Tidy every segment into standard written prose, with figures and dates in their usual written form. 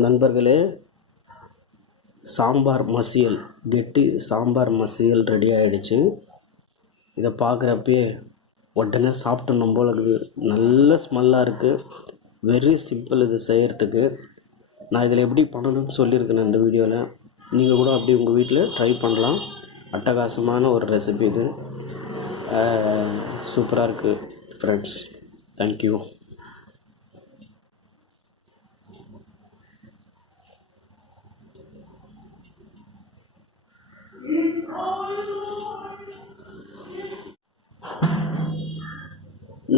நண்பர்களே, சாம்பார் மசியல், கெட்டி சாம்பார் மசியல் ரெடி ஆகிடுச்சு. இதை பார்க்குறப்பே உடனே சாப்பிட்டணும் போல இருக்குது. நல்ல ஸ்மெல்லாக இருக்குது. வெரி சிம்பிள் இது செய்கிறதுக்கு. நான் இதில் எப்படி பண்ணணும்னு சொல்லியிருக்கேன் இந்த வீடியோவில். நீங்கள் கூட அப்படி உங்கள் வீட்டில் ட்ரை பண்ணலாம். அட்டகாசமான ஒரு ரெசிபி இது. சூப்பராக இருக்குது ஃப்ரெண்ட்ஸ். தேங்க்யூ.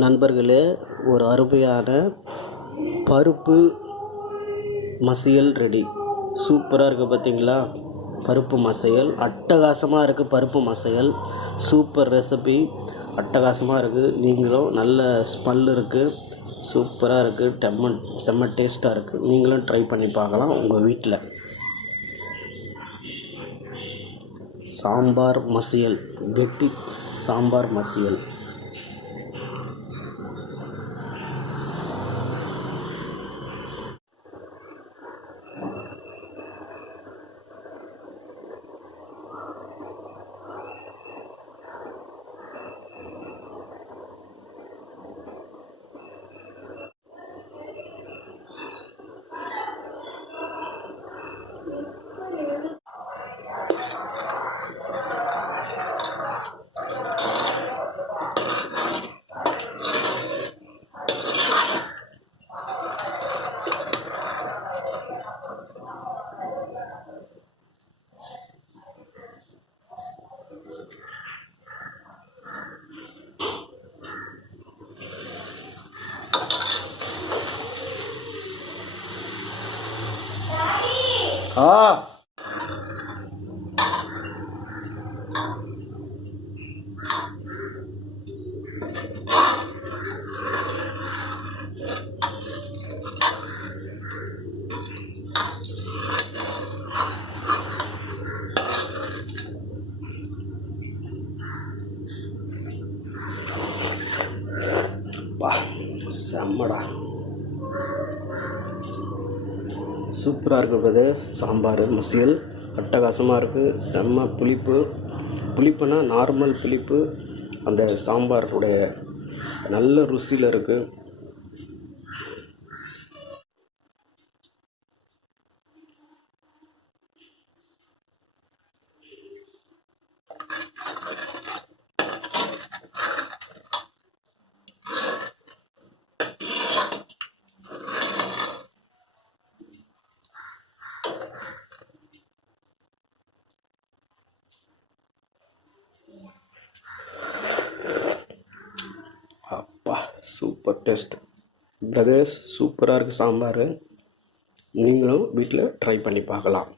நண்பர்களே, ஒரு அருமையான பருப்பு மசியல் ரெடி. சூப்பராக இருக்குது பார்த்தீங்களா? பருப்பு மசியல் அட்டகாசமாக இருக்குது. பருப்பு மசியல் சூப்பர் ரெசிபி, அட்டகாசமாக இருக்குது. நீங்களும் நல்ல ஸ்மெல் இருக்குது, சூப்பராக இருக்குது, செம்ம டேஸ்ட்டாக இருக்குது. நீங்களும் ட்ரை பண்ணி பார்க்கலாம் உங்கள் வீட்டில். சாம்பார் மசியல், கெட்டி சாம்பார் மசியல். செம்மடா, சூப்பராக இருக்குது. சாம்பார் மசியல் அட்டகாசமாக இருக்குது. செம்ம புளிப்புனா நார்மல் புளிப்பு, அந்த சாம்பாருடைய நல்ல ருசியில் இருக்குது. அப்பா, சூப்பர் டேஸ்ட் பிரதர்ஸ். சூப்பராக இருக்குது சாம்பார். நீங்களும் வீட்டில் ட்ரை பண்ணி பார்க்கலாம்.